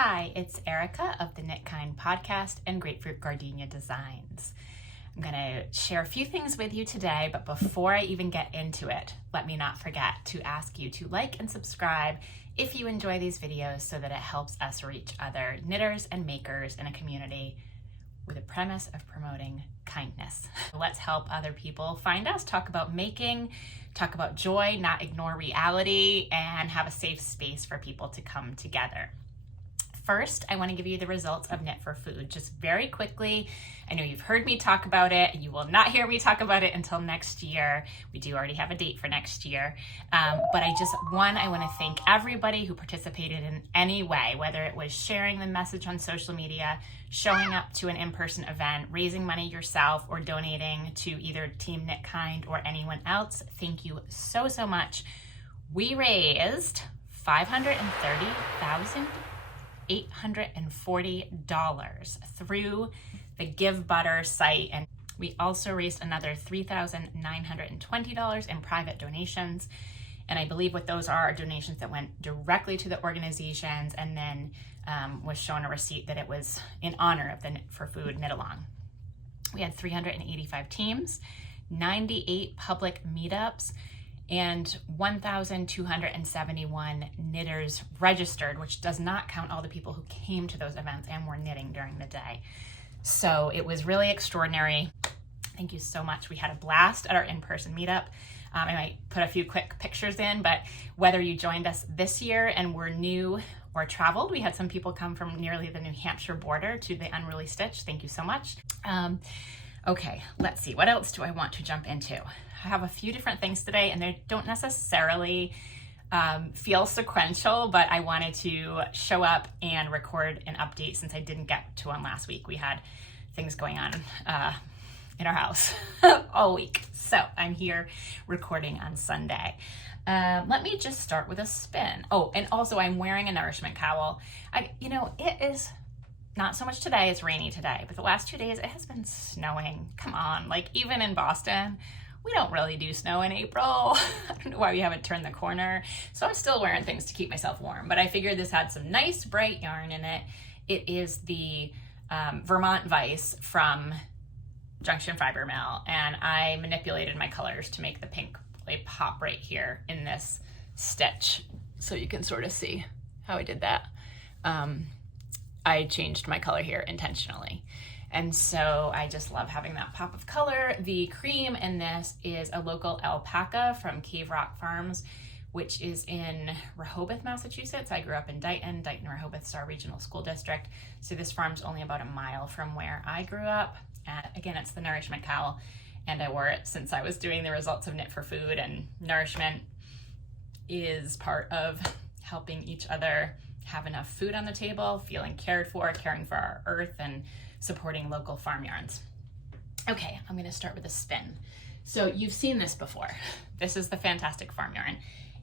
Hi, it's Erika of the Knit Kind podcast and Grapefruit Gardenia Designs. I'm going to share a few things with you today, but before I even get into it, let me not forget to ask you to like and subscribe if you enjoy these videos so that it helps us reach other knitters and makers in a community with a premise of promoting kindness. Let's help other people find us, talk about making, talk about joy, not ignore reality, and have a safe space for people to come together. First, I want to give you the results of Knit for Food just very quickly. I know you've heard me talk about it, and you will not hear me talk about it until next year. We do already have a date for next year. But I want to thank everybody who participated in any way, whether it was sharing the message on social media, showing up to an in-person event, raising money yourself, or donating to either Team Knit Kind or anyone else. Thank you so, so much. We raised $530,840 through the Give Butter site, and we also raised another $3,920 in private donations, and I believe what those are donations that went directly to the organizations and then was shown a receipt that it was in honor of the Knit for Food knit along. We had 385 teams, 98 public meetups, and 1,271 knitters registered, which does not count all the people who came to those events and were knitting during the day. So it was really extraordinary. Thank you so much. We had a blast at our in-person meetup. I might put a few quick pictures in, but whether you joined us this year and were new or traveled, we had some people come from nearly the New Hampshire border to the Unruly Stitch. Thank you so much. Okay, let's see. What else do I want to jump into? I have a few different things today, and they don't necessarily feel sequential, but I wanted to show up and record an update since I didn't get to one last week. We had things going on in our house all week. So I'm here recording on Sunday. Let me just start with a spin. Oh, and also I'm wearing a nourishment cowl. It is not so much today, it's rainy today, but the last 2 days it has been snowing. Come on, like even in Boston, we don't really do snow in April. I don't know why we haven't turned the corner. So I'm still wearing things to keep myself warm, but I figured this had some nice bright yarn in it. It is the Vermont Vice from Junction Fiber Mill, and I manipulated my colors to make the pink really pop right here in this stitch. So you can sort of see how I did that. I changed my color here intentionally. And so I just love having that pop of color. The cream in this is a local alpaca from Cave Rock Farms, which is in Rehoboth, Massachusetts. I grew up in Dighton. Dighton Rehoboth is our regional school district. So this farm's only about a mile from where I grew up. And again, it's the Nourishment Cowl, and I wore it since I was doing the results of Knit for Food, and nourishment is part of helping each other have enough food on the table, feeling cared for, caring for our earth, and supporting local farm yarns. Okay, I'm gonna start with a spin. So you've seen this before. This is the Fantastic Farm Yarn.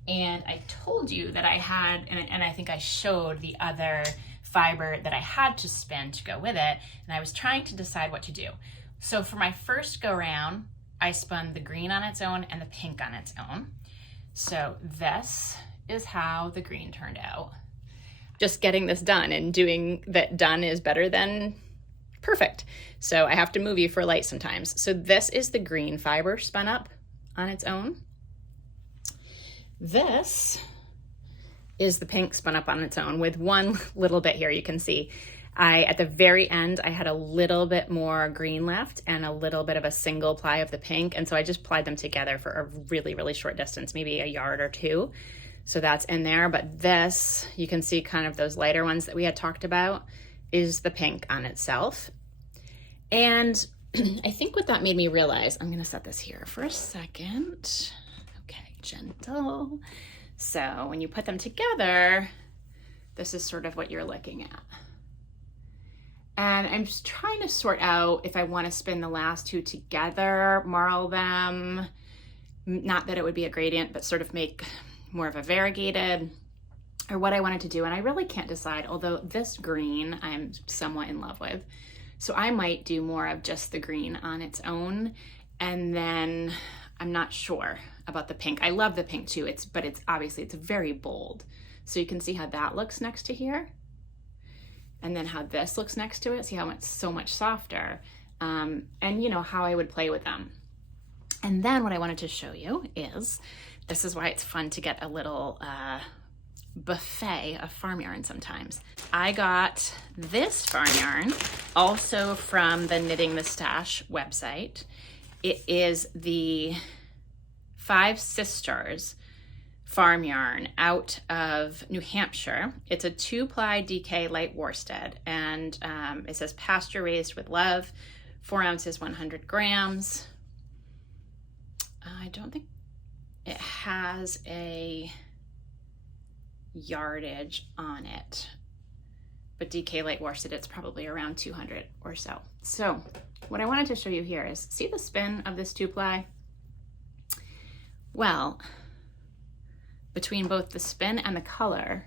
And I told you that I had, and I think I showed the other fiber that I had to spin to go with it, and I was trying to decide what to do. So for my first go round, I spun the green on its own and the pink on its own. So this is how the green turned out. Just getting this done and doing that done is better than perfect. So I have to move you for light sometimes. So this is the green fiber spun up on its own. This is the pink spun up on its own with one little bit here. You can see at the very end, I had a little bit more green left and a little bit of a single ply of the pink. And so I just plied them together for a really, really short distance, maybe a yard or two. So that's in there. But this, you can see kind of those lighter ones that we had talked about, is the pink on itself. And I think what that made me realize, I'm gonna set this here for a second. Okay, gentle. So when you put them together, this is sort of what you're looking at. And I'm just trying to sort out if I want to spin the last two together, marl them, not that it would be a gradient, but sort of make more of a variegated, or what I wanted to do. And I really can't decide, although this green I'm somewhat in love with. So I might do more of just the green on its own, and then I'm not sure about the pink. I love the pink too, but it's obviously very bold. So you can see how that looks next to here. and then how this looks next to it. See how it's so much softer, and you know, how I would play with them. And then what I wanted to show you is, this is why it's fun to get a little buffet of farm yarn sometimes. I got this farm yarn also from the Knitting the Stash website. It is the Five Sisters farm yarn out of New Hampshire. It's a 2-ply DK light worsted, and it says pasture raised with love, 4 ounces, 100 grams. I don't think it has a yardage on it, but DK light worsted, it's probably around 200 or so. So what I wanted to show you here is, see the spin of this 2-ply? Well, between both the spin and the color,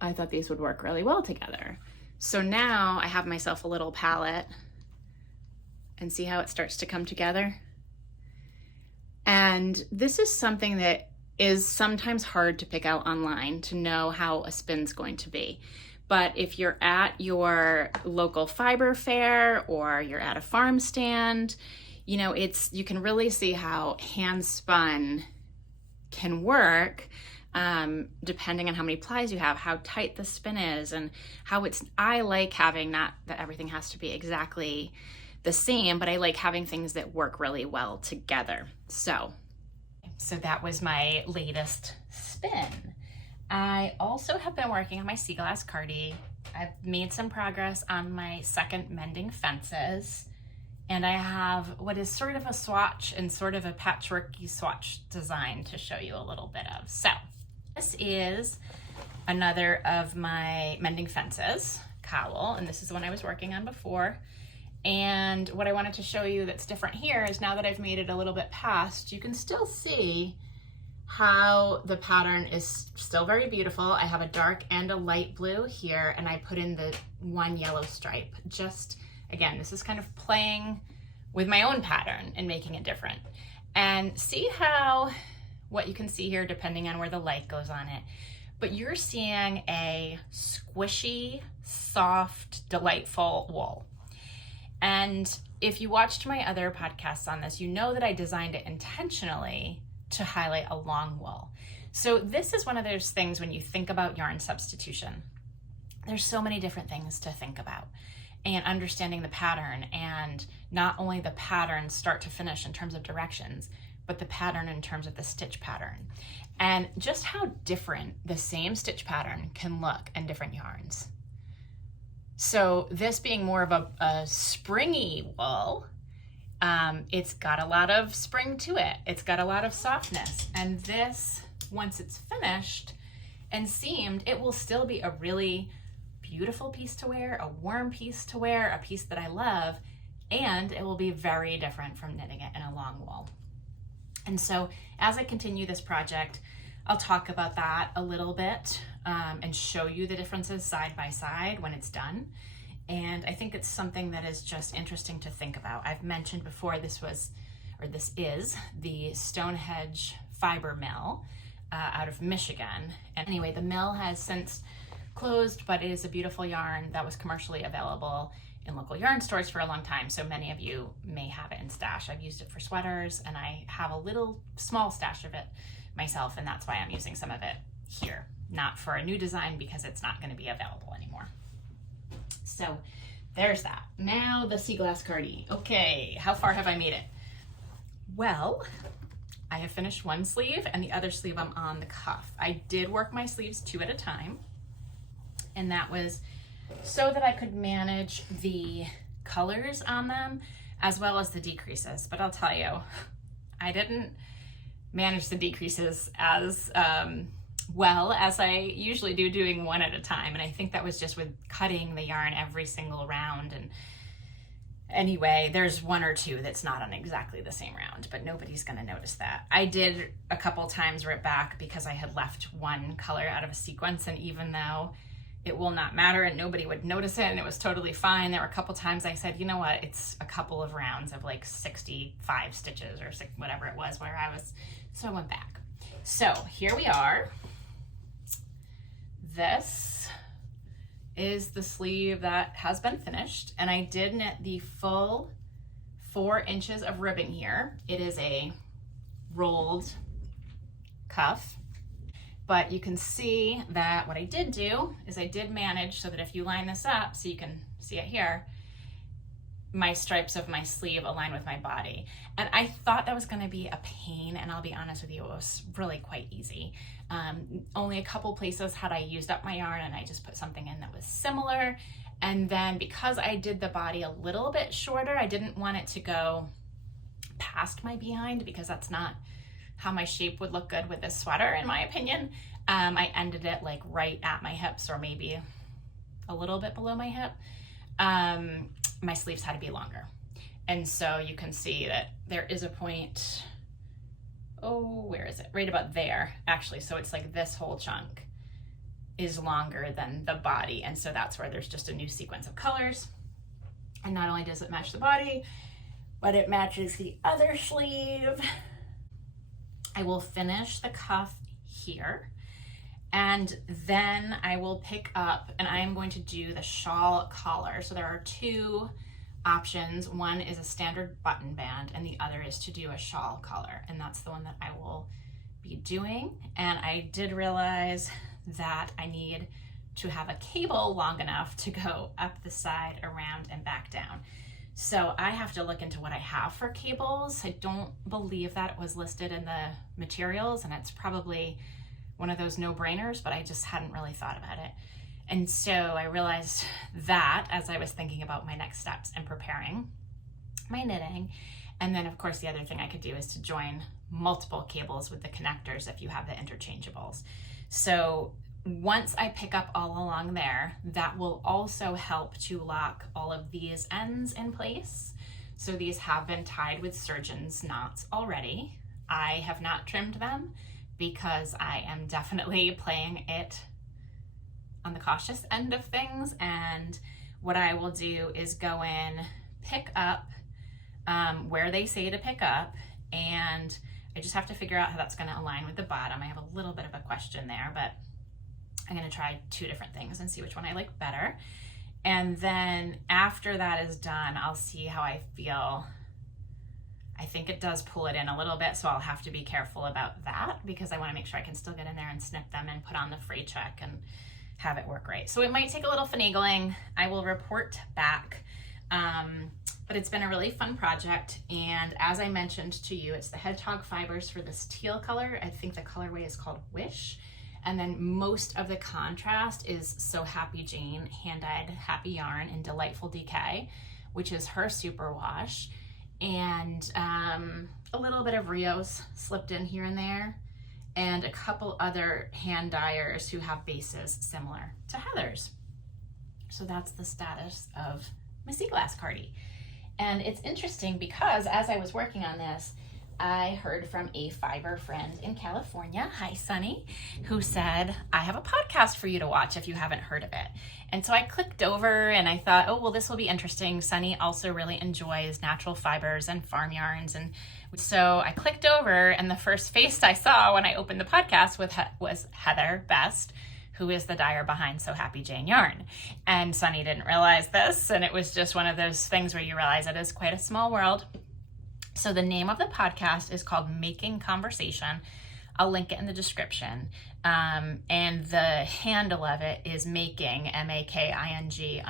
I thought these would work really well together. So now I have myself a little palette, and see how it starts to come together? And this is something that is sometimes hard to pick out online to know how a spin's going to be. But if you're at your local fiber fair or you're at a farm stand, you know, you can really see how hand spun can work, depending on how many plies you have, how tight the spin is, and how I like having, not that everything has to be exactly the same, but I like having things that work really well together. So that was my latest spin. I also have been working on my Sea Glass Cardi. I've made some progress on my second Mending Fences, and I have what is sort of a swatch and sort of a patchworky swatch design to show you a little bit of. So this is another of my Mending Fences cowl, and this is the one I was working on before. And what I wanted to show you that's different here is, now that I've made it a little bit past, you can still see how the pattern is still very beautiful. I have a dark and a light blue here, and I put in the one yellow stripe. Just, again, this is kind of playing with my own pattern and making it different. And see how, what you can see here, depending on where the light goes on it, but you're seeing a squishy, soft, delightful wool. And if you watched my other podcasts on this, you know that I designed it intentionally to highlight a long wool. So this is one of those things when you think about yarn substitution, there's so many different things to think about, and understanding the pattern, and not only the pattern start to finish in terms of directions, but the pattern in terms of the stitch pattern, and just how different the same stitch pattern can look in different yarns. So this being more of a springy wool, it's got a lot of spring to it. It's got a lot of softness. And this, once it's finished and seamed, it will still be a really beautiful piece to wear, a warm piece to wear, a piece that I love, and it will be very different from knitting it in a long wool. And so as I continue this project, I'll talk about that a little bit, and show you the differences side by side when it's done. And I think it's something that is just interesting to think about. I've mentioned before, this is the Stonehedge Fiber Mill out of Michigan. And anyway, the mill has since closed, but it is a beautiful yarn that was commercially available in local yarn stores for a long time. So many of you may have it in stash. I've used it for sweaters, and I have a little small stash of it myself, and that's why I'm using some of it here. Not for a new design, because it's not going to be available anymore. So there's that. Now the Sea Glass Cardi. Okay, how far have I made it? Well, I have finished one sleeve, and the other sleeve I'm on the cuff. I did work my sleeves 2 at a time, and that was so that I could manage the colors on them as well as the decreases. But I'll tell you, I didn't manage the decreases as well as I usually do, doing one at a time. And I think that was just with cutting the yarn every single round. And anyway, there's 1 or 2 that's not on exactly the same round, but nobody's gonna notice that. I did a couple times rip back because I had left one color out of a sequence, and even though it will not matter and nobody would notice it and it was totally fine, there were a couple times I said, you know what, it's a couple of rounds of like 65 stitches or whatever it was where I was, so I went back. So here we are. this is the sleeve that has been finished, and I did knit the full 4 inches of ribbing here. It is a rolled cuff, but you can see that what I did do is I did manage so that if you line this up, so you can see it here, my stripes of my sleeve align with my body. And I thought that was going to be a pain, and I'll be honest with you, it was really quite easy. Only a couple places had I used up my yarn, and I just put something in that was similar. And then because I did the body a little bit shorter, I didn't want it to go past my behind, because that's not how my shape would look good with this sweater, in my opinion. I ended it like right at my hips, or maybe a little bit below my hip. My sleeves had to be longer. And so you can see that there is a point, oh, where is it? Right about there, actually. So it's like this whole chunk is longer than the body. And so that's where there's just a new sequence of colors. And not only does it match the body, but it matches the other sleeve. I will finish the cuff here, and then I will pick up, and I am going to do the shawl collar. So there are 2 options. One is a standard button band, and the other is to do a shawl collar, and that's the one that I will be doing. And I did realize that I need to have a cable long enough to go up the side, around, and back down. So I have to look into what I have for cables. I don't believe that it was listed in the materials, and it's probably one of those no-brainers, but I just hadn't really thought about it. And so I realized that as I was thinking about my next steps and preparing my knitting. And then of course the other thing I could do is to join multiple cables with the connectors if you have the interchangeables. So once I pick up all along there, that will also help to lock all of these ends in place. So these have been tied with surgeon's knots already. I have not trimmed them because I am definitely playing it on the cautious end of things. And what I will do is go in, pick up where they say to pick up, and I just have to figure out how that's going to align with the bottom. I have a little bit of a question there, but I'm going to try 2 different things and see which one I like better. And then after that is done, I'll see how I feel. I think it does pull it in a little bit, so I'll have to be careful about that, because I want to make sure I can still get in there and snip them and put on the fray check and have it work right. So it might take a little finagling. I will report back. But it's been a really fun project. And as I mentioned to you, it's the Hedgehog fibers for this teal color. I think the colorway is called Wish. And then most of the contrast is So Happy Jane hand-dyed happy yarn in Delightful Decay, which is her super wash. And a little bit of Rios slipped in here and there, and a couple other hand dyers who have bases similar to Heather's. So that's the status of my Sea Glass Cardi. And it's interesting because as I was working on this, I heard from a fiber friend in California, hi Sunny, who said, I have a podcast for you to watch if you haven't heard of it. And so I clicked over and I thought, oh, well, this will be interesting. Sunny also really enjoys natural fibers and farm yarns. And so I clicked over, and the first face I saw when I opened the podcast was Heather Best, who is the dyer behind So Happy Jane Yarn. And Sunny didn't realize this, and it was just one of those things where you realize it is quite a small world. So the name of the podcast is called Making Conversation. I'll link it in the description. And the handle of it is making, MAKING_CO.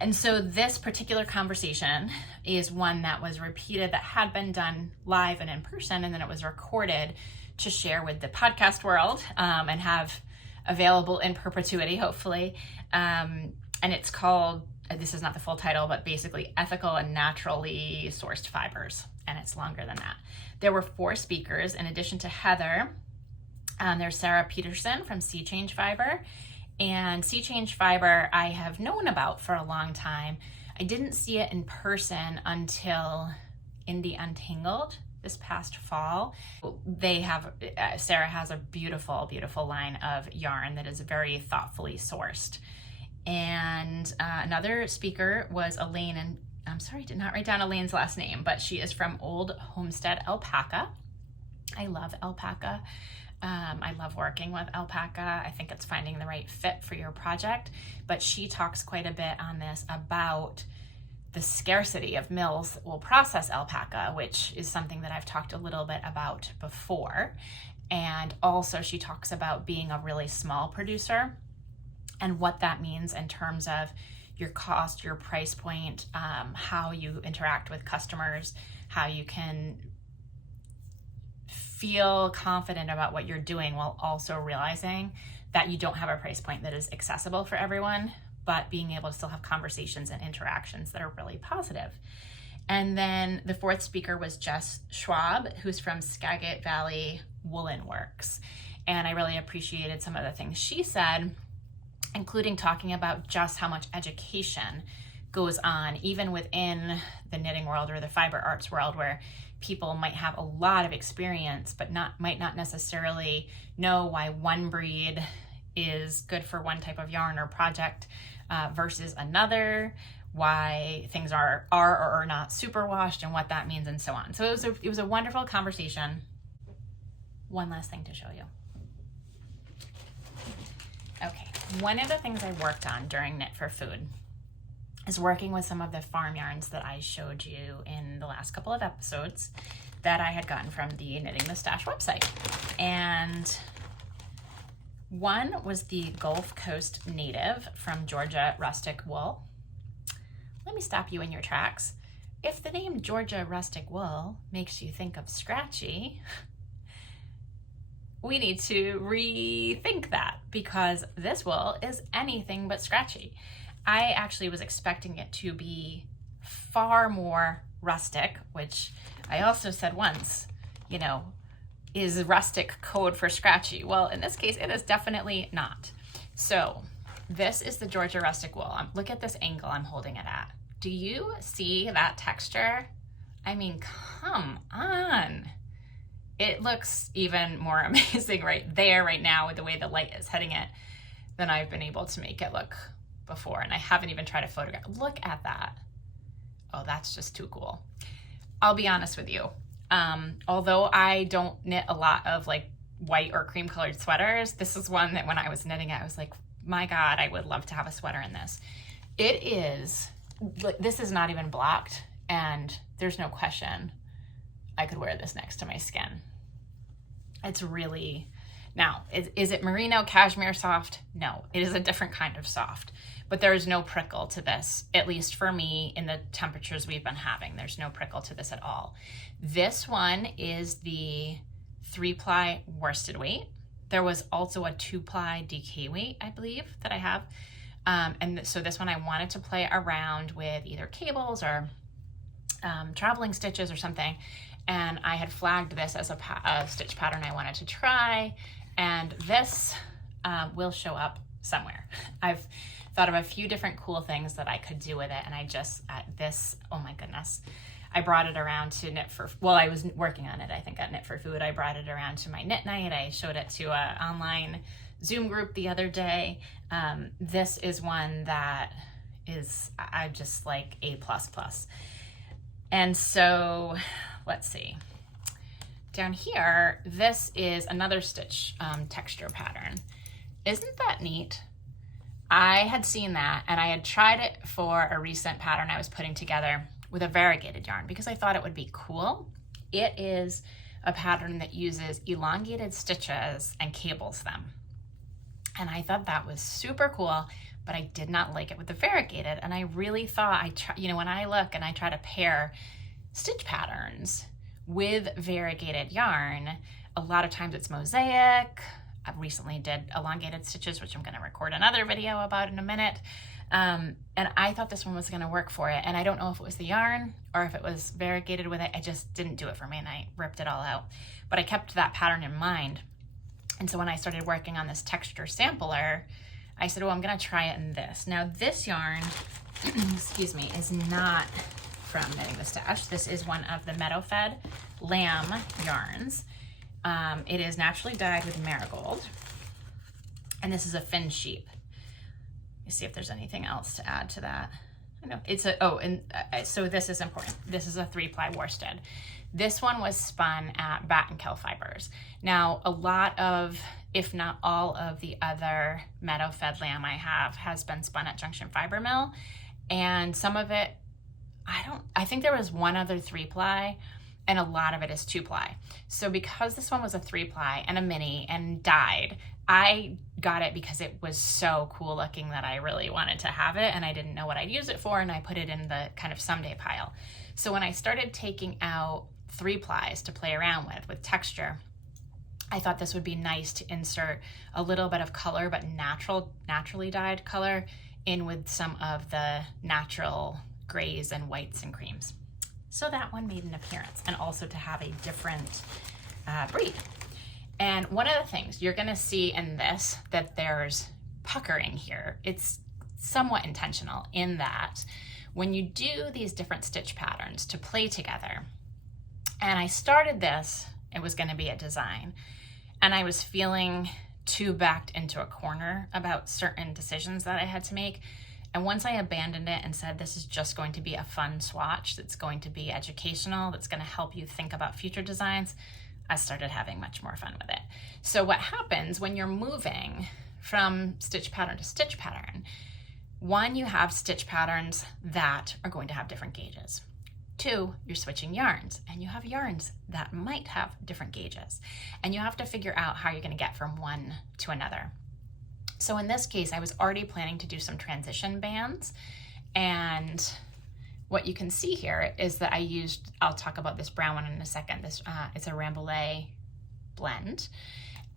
And so this particular conversation is one that was repeated, that had been done live and in person, and then it was recorded to share with the podcast world and have available in perpetuity, hopefully. And it's called, this is not the full title, but basically Ethical and Naturally Sourced Fibers. And it's longer than that. There were 4 speakers in addition to Heather. There's Sarah Peterson from Sea Change Fiber. And Sea Change Fiber I have known about for a long time. I didn't see it in person until Indie Untangled this past fall. They have, Sarah has a beautiful, beautiful line of yarn that is very thoughtfully sourced. And another speaker was Elaine, and I'm sorry, I did not write down Elaine's last name, but she is from Old Homestead Alpaca. I love alpaca. I love working with alpaca. I think it's finding the right fit for your project, but she talks quite a bit on this about the scarcity of mills that will process alpaca, which is something that I've talked a little bit about before. And also she talks about being a really small producer and what that means in terms of your cost, your price point, how you interact with customers, how you can feel confident about what you're doing while also realizing that you don't have a price point that is accessible for everyone, but being able to still have conversations and interactions that are really positive. And then the fourth speaker was Jess Schwab, who's from Skagit Valley Woolen Works. And I really appreciated some of the things she said, including talking about just how much education goes on, even within the knitting world or the fiber arts world, where people might have a lot of experience, but might not necessarily know why one breed is good for one type of yarn or project versus another, why things are or are not superwashed and what that means and so on. So it was a wonderful conversation. One last thing to show you. Okay, one of the things I worked on during Knit for Food is working with some of the farm yarns that I showed you in the last couple of episodes that I had gotten from the Knitting the Stash website. And one was the Gulf Coast Native from Georgia Rustic Wool. Let me stop you in your tracks. If the name Georgia Rustic Wool makes you think of scratchy, we need to rethink that, because this wool is anything but scratchy. I actually was expecting it to be far more rustic, which I also said once, you know, is rustic code for scratchy? Well, in this case, it is definitely not. So this is the Georgia Rustic Wool. Look at this angle I'm holding it at. Do you see that texture? I mean, come on. It looks even more amazing right there, right now, with the way the light is hitting it than I've been able to make it look before. And I haven't even tried to photograph. Look at that. Oh, that's just too cool. I'll be honest with you. Although I don't knit a lot of like white or cream colored sweaters, this is one that when I was knitting it, I was like, my God, I would love to have a sweater in this. It is, this is not even blocked, and there's no question I could wear this next to my skin. It's really, now, is it merino cashmere soft? No, it is a different kind of soft, but there is no prickle to this, at least for me in the temperatures we've been having. There's no prickle to this at all. This one is the 3-ply worsted weight. There was also a 2-ply DK weight, I believe, that I have. And so this one I wanted to play around with either cables or traveling stitches or something. And I had flagged this as a stitch pattern I wanted to try. And this will show up somewhere. I've thought of a few different cool things that I could do with it. And I just, this, oh my goodness. I brought it around to Knit for, well, I was working on it, I think, at Knit for Food. I brought it around to my knit night. I showed it to an online Zoom group the other day. This is one that is, I just like A++. And so, let's see. Down here, this is another stitch texture pattern. Isn't that neat? I had seen that, and I had tried it for a recent pattern I was putting together with a variegated yarn because I thought it would be cool. It is a pattern that uses elongated stitches and cables them. And I thought that was super cool, but I did not like it with the variegated. And I really thought, when I look and I try to pair stitch patterns with variegated yarn, a lot of times it's mosaic. I recently did elongated stitches, which I'm going to record another video about in a minute. And I thought this one was going to work for it. And I don't know if it was the yarn or if it was variegated with it. I just didn't do it for me, and I ripped it all out. But I kept that pattern in mind. And so when I started working on this texture sampler, I said, well, I'm going to try it in this. Now, this yarn, excuse me, is not from Knitting the Stash. This is one of the Meadow-Fed Lamb yarns. It is naturally dyed with marigold. And this is a fin sheep. Let me see if there's anything else to add to that. No, it's a, so this is important. This is a 3-ply worsted. This one was spun at Battenkill Fibers. Now, a lot of, if not all of the other meadow fed lamb I have has been spun at Junction Fiber Mill. And some of it, I think there was one other 3-ply, and a lot of it is 2-ply. So because this one was a 3-ply and a mini and dyed, I got it because it was so cool looking that I really wanted to have it, and I didn't know what I'd use it for, and I put it in the kind of someday pile. So when I started taking out 3-plies to play around with texture, I thought this would be nice to insert a little bit of color, but naturally dyed color in with some of the natural grays and whites and creams. So that one made an appearance, and also to have a different breed. And one of the things you're gonna see in this, that there's puckering here, it's somewhat intentional in that when you do these different stitch patterns to play together, and I started this, it was gonna be a design, and I was feeling too backed into a corner about certain decisions that I had to make. And once I abandoned it and said, this is just going to be a fun swatch that's going to be educational, that's gonna help you think about future designs, I started having much more fun with it. So what happens when you're moving from stitch pattern to stitch pattern, one, you have stitch patterns that are going to have different gauges. Two, you're switching yarns, and you have yarns that might have different gauges. And you have to figure out how you're gonna get from one to another. So in this case, I was already planning to do some transition bands, and what you can see here is that I used, I'll talk about this brown one in a second, this it's a Rambouillet blend,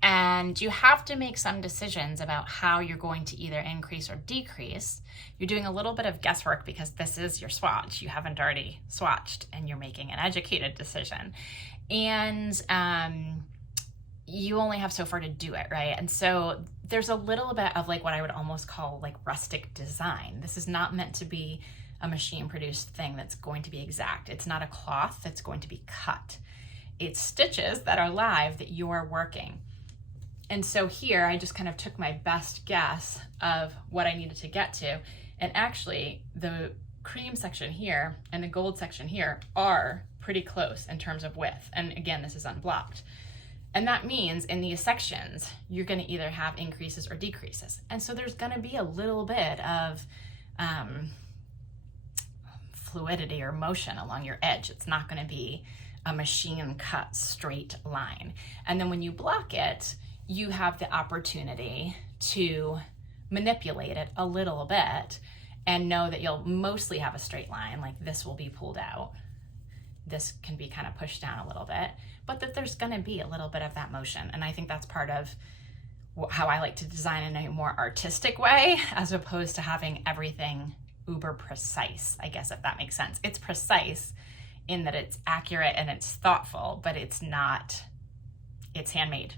and you have to make some decisions about how you're going to either increase or decrease. You're doing a little bit of guesswork because this is your swatch. You haven't already swatched, and you're making an educated decision. And you only have so far to do it, right? And so there's a little bit of like what I would almost call like rustic design. This is not meant to be a machine produced thing that's going to be exact. It's not a cloth that's going to be cut. It's stitches that are live that you're working. And so here I just kind of took my best guess of what I needed to get to. And actually the cream section here and the gold section here are pretty close in terms of width. And again, this is unblocked. And that means in these sections, you're gonna either have increases or decreases. And so there's gonna be a little bit of fluidity or motion along your edge. It's not gonna be a machine cut straight line. And then when you block it, you have the opportunity to manipulate it a little bit and know that you'll mostly have a straight line, like this will be pulled out. This can be kind of pushed down a little bit, but that there's gonna be a little bit of that motion. And I think that's part of how I like to design in a more artistic way, as opposed to having everything uber precise, I guess, if that makes sense. It's precise in that it's accurate and it's thoughtful, but it's not, it's handmade.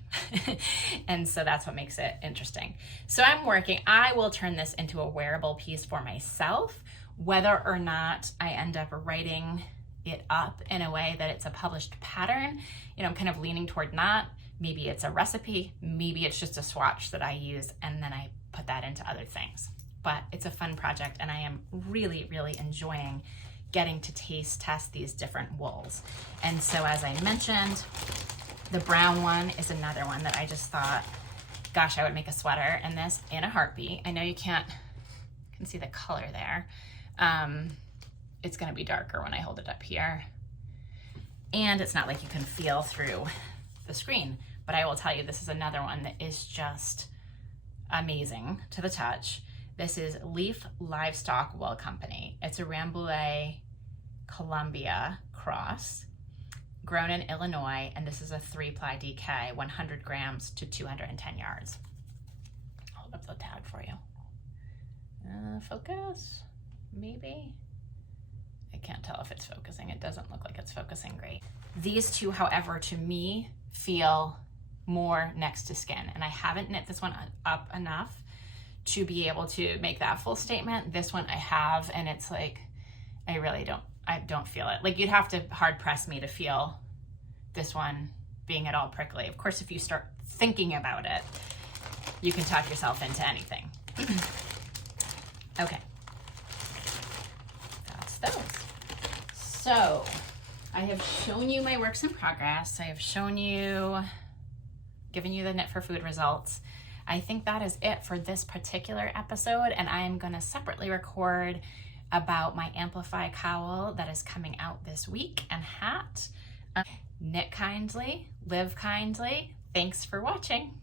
And so that's what makes it interesting. So I will turn this into a wearable piece for myself, whether or not I end up writing it up in a way that it's a published pattern. You know, I'm kind of leaning toward not. Maybe it's a recipe, maybe it's just a swatch that I use and then I put that into other things. But it's a fun project, and I am really, really enjoying getting to taste test these different wools. And so as I mentioned, the brown one is another one that I just thought, gosh, I would make a sweater in this in a heartbeat. I know you can see the color there. It's gonna be darker when I hold it up here. And it's not like you can feel through the screen, but I will tell you, this is another one that is just amazing to the touch. This is Leaf Livestock Wool Company. It's a Rambouillet Columbia cross, grown in Illinois, and this is a 3-ply DK, 100 grams to 210 yards. I'll hold up the tag for you. Focus, maybe? I can't tell if it's focusing. It doesn't look like it's focusing great. These two, however, to me, feel more next to skin, and I haven't knit this one up enough to be able to make that full statement. This one I have, and it's like, I don't feel it. Like, you'd have to hard press me to feel this one being at all prickly. Of course, if you start thinking about it, you can talk yourself into anything. Okay. So I have shown you my works in progress. I have shown you, given you the Knit for Food results. I think that is it for this particular episode, and I am going to separately record about my Amplify cowl that is coming out this week, and hat. Knit kindly, live kindly. Thanks for watching.